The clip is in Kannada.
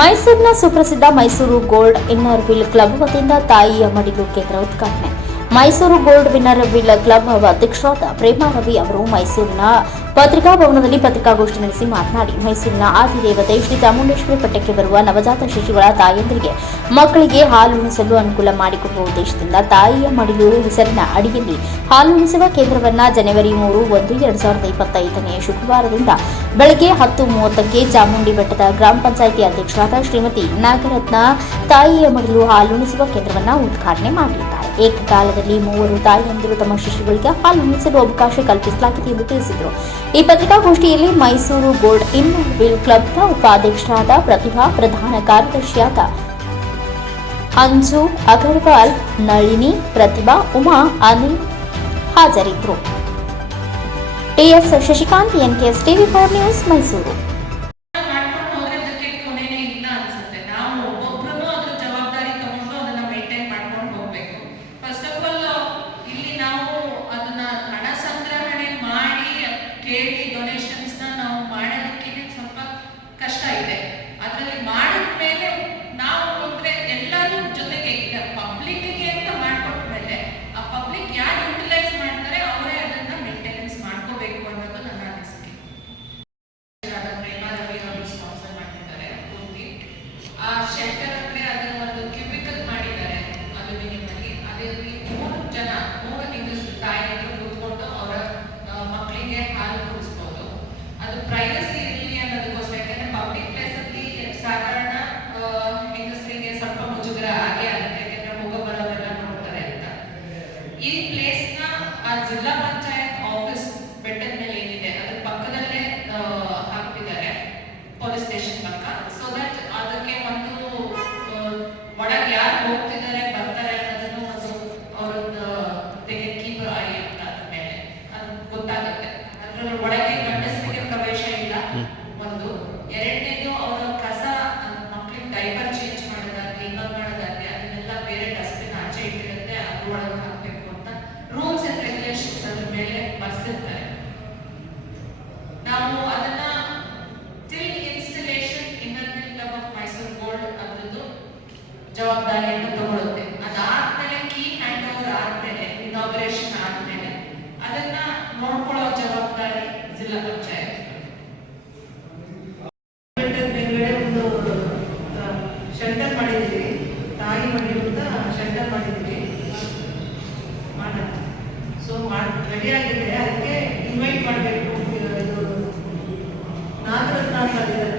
ಮೈಸೂರಿನ ಸುಪ್ರಸಿದ್ಧ Mysuru gold inner wheel club ವತಿಯಿಂದ ತಾಯಿಯ ಮಡಿಲು ಕೇಂದ್ರ ಉದ್ಘಾಟನೆ. Mysuru gold winner wheel club ಅಧ್ಯಕ್ಷರಾದ ಪ್ರೇಮಾ ರವಿ ಅವರು ಮೈಸೂರಿನ ಪತ್ರಿಕಾ ಭವನದಲ್ಲಿ ಪತ್ರಿಕಾಗೋಷ್ಠಿ ನಡೆಸಿ ಮಾತನಾಡಿ, ಮೈಸೂರಿನ ಆದಿದೇವತೆ ಶ್ರೀ ಚಾಮುಂಡೇಶ್ವರಿ ಬೆಟ್ಟಕ್ಕೆ ಬರುವ ನವಜಾತ ಶಿಶುಗಳ ತಾಯಂದಿರಿಗೆ ಮಕ್ಕಳಿಗೆ ಹಾಲು ಉಣಿಸಲು ಅನುಕೂಲ ಮಾಡಿಕೊಡುವ ಉದ್ದೇಶದಿಂದ ತಾಯಿಯ ಮಡಿಲು ಹೆಸರಿನ ಅಡಿಯಲ್ಲಿ ಹಾಲು ಉಣಿಸುವ ಕೇಂದ್ರವನ್ನು ಜನವರಿ 3, 2025 ಶುಕ್ರವಾರದಿಂದ ಬೆಳಗ್ಗೆ 10:30ಕ್ಕೆ ಚಾಮುಂಡಿ ಬೆಟ್ಟದ ಗ್ರಾಮ ಪಂಚಾಯಿತಿ ಅಧ್ಯಕ್ಷರಾದ ಶ್ರೀಮತಿ ನಾಗರತ್ನ ತಾಯಿಯ ಮಡಿಲು ಹಾಲುಣಿಸುವ ಕೇಂದ್ರವನ್ನು ಉದ್ಘಾಟನೆ ಮಾಡಲಿದ್ದಾರೆ. ಏಕಕಾಲದಲ್ಲಿ 3 ತಾಯಿಯಂದಿರು ತಮ್ಮ ಶಿಶುಗಳಿಗೆ ಹಾಲು ಉಣಿಸಲು ಅವಕಾಶ ಕಲ್ಪಿಸಲಾಗಿದೆ ಎಂದು ತಿಳಿಸಿದರು. ಈ ಪತ್ರಿಕಾಗೋಷ್ಠಿಯಲ್ಲಿ ಮೈಸೂರು ಗೋಲ್ಡ್ ಇನ್ನರ್ ವೀಲ್ ಕ್ಲಬ್ನ ಉಪಾಧ್ಯಕ್ಷರಾದ ಪ್ರತಿಭಾ, ಪ್ರಧಾನ ಕಾರ್ಯದರ್ಶಿಯಾದ ಅಂಜು ಅಗರ್ವಾಲ್, ನಳಿನಿ, ಪ್ರತಿಭಾ, ಉಮಾ, ಅನಿಲ್ ಹಾಜರಿದ್ದರು. ಟಿಎಸ್ ಶಶಿಕಾಂತ್, ಎನ್ಕೆಎಸ್ ಟಿವಿ4 ನ್ಯೂಸ್, ಮೈಸೂರು. ಕೇಳಿ ಡೊನೇಷನ್ಸ್ನ ನಾವು ಮಾಡೋದಕ್ಕೆ ಸ್ವಲ್ಪ ಕಷ್ಟ ಇದೆ. ಅದರಲ್ಲಿ ಮಾಡಿದ ಮೇಲೆ ನಾವು ಅಂದರೆ ಎಲ್ಲರೂ ಜೊತೆಗೆ ಈಗ ಪಬ್ಲಿಕ್ಗೆ ಅಂತ ಮಾಡಿಕೊಟ್ಟ ಮೇಲೆ ಆ ಪಬ್ಲಿಕ್ ಯಾರು ಯುಟಿಲೈಸ್ ಮಾಡ್ತಾರೆ ಅವರೇ ಅದನ್ನು ಮೇಂಟೆನೆನ್ಸ್ ಮಾಡ್ಕೋಬೇಕು ಅನ್ನೋದು ನನ್ನ ಅನಿಸಿಕೆ. ಪ್ರೇಮಾ ರವಿ ಅವರು ಸ್ಪಾನ್ಸರ್ ಮಾಡಿದ್ದಾರೆ. ಪೂರ್ತಿ ಆ ಶೆಲ್ಟರ್ ಅಂದರೆ ಅದರ ಒಂದು ಕ್ಯೂಬಿಕಲ್ ಮಾಡಿದ್ದಾರೆ ಅಲ್ಯೂಮಿನಿಯಂನಲ್ಲಿ. ಅದರಲ್ಲಿ 3 ಜನ ತಾಯಿಯರು ಕೂತ್ಕೊಂಡು ಅವರ ಮಕ್ಕಳಿಗೆ ಹಾಲು ಕುಡಿಸ್ಬೋದು. ಅದು ಪ್ರೈವಸಿ ಇರಲಿ ಅನ್ನೋದಕ್ಕೋಸ್ಕರ. ಯಾಕಂದ್ರೆ ಪಬ್ಲಿಕ್ ಪ್ಲೇಸ್ ಅಲ್ಲಿ ಸಾಧಾರಣ ಹೆಂಗಸರಿಗೆ ಸ್ವಲ್ಪ ಮುಜುಗರ ಆಗೇ ಆಗುತ್ತೆ, ಯಾಕಂದ್ರೆ ಹೋಗೋ ಬರೋರೆಲ್ಲ ನೋಡ್ತಾರೆ ಅಂತ. ಈ ಪ್ಲೇಸ್ ನ ಆ ಜಿಲ್ಲಾ ಪಂಚಾಯತ್ ಆಫೀಸ್ ಬೆಟ್ಟದ ಮೇಲೆ ಏನಿದೆ ಅದ್ರ ಪಕ್ಕದಲ್ಲೇ ಹಾಕ್ತಿದ್ದಾರೆ, ಪೊಲೀಸ್ ಸ್ಟೇಷನ್ ಪಕ್ಕ. ಸೊ ದಟ್ ಅದಕ್ಕೆ ಒಂದು ಒಳಗೆ ಯಾರು ಹೋಗ್ತಿದ್ದಾರೆ ಬರ್ತಾರೆ ಅನ್ನೋದನ್ನು ಒಂದು ಅವರದ್ದು ಕೀಪ್ ಐ ಅಂತ ಅದ್ರ ಮೇಲೆ ಅದು ಗೊತ್ತಾಗುತ್ತೆ. ಅದ್ರ ಒಳಗೆ ಗಂಡಸರಿಗೆ ಪ್ರವೇಶ ಇಲ್ಲ ಒಂದು. ಎರಡನೇದು ಅವರ ಕಸ ಮಕ್ಕಳಿಗೆ ಡೈಪರ್ ಚೇಂಜ್ ಮಾಡೋದಾಗ್ಲಿ ಇನ್ನೊಂದು ಮಾಡೋದಾಗ್ಲಿ ಅದನ್ನೆಲ್ಲ ಬೇರೆ ಡಸ್ಟ್ಬಿನ್ ಆಚೆ ಇಟ್ಟಿರುತ್ತೆ, ಅದ್ರ ಒಳಗೆ ಹಾಕಬೇಕು ಅಂತ ರೂಲ್ಸ್ ಅಂಡ್ ರೆಗ್ಯುಲೇಷನ್ಸ್ ಅದ್ರ ಮೇಲೆ ಬರ್ಸಿರ್ತಾರೆ. ನಾವು ಅದನ್ನ till installation inner wheel club of Mysuru gold ಅದ್ರದ್ದು ಜವಾಬ್ದಾರಿಯನ್ನು ತಗೊಳುತ್ತೆ. ಅದಾದ್ಮೇಲೆ ಕೀ ಹ್ಯಾಂಡ್ ಓವರ್ ಆದ್ಮೇಲೆ ಇನಾಗ್ರೇಷನ್ ಆದ್ಮೇಲೆ ಅದನ್ನ ನೋಡ್ಕೊಳ್ಳೋ ಜವಾಬ್ದಾರಿ ಜಿಲ್ಲಾ ಪಂಚಾಯತ್. ಮೇಲ್ಗಡೆ ಒಂದು ಶೆಲ್ಟರ್ ಮಾಡಿದ್ದೀವಿ, ತಾಯಿ ಮಡಿಲು ಅಂತ ಶೆಲ್ಟರ್ ಮಾಡಿದ್ದೀವಿ ಮಾಡೋಣ. ಸೊ ರೆಡಿ ಆಗಿದೆ. ಅದಕ್ಕೆ ಇನ್ವೈಟ್ ಮಾಡಬೇಕು. ಇದು ನಾಗರತ್ನ ಅಂತ ಇದ್ದಾರೆ,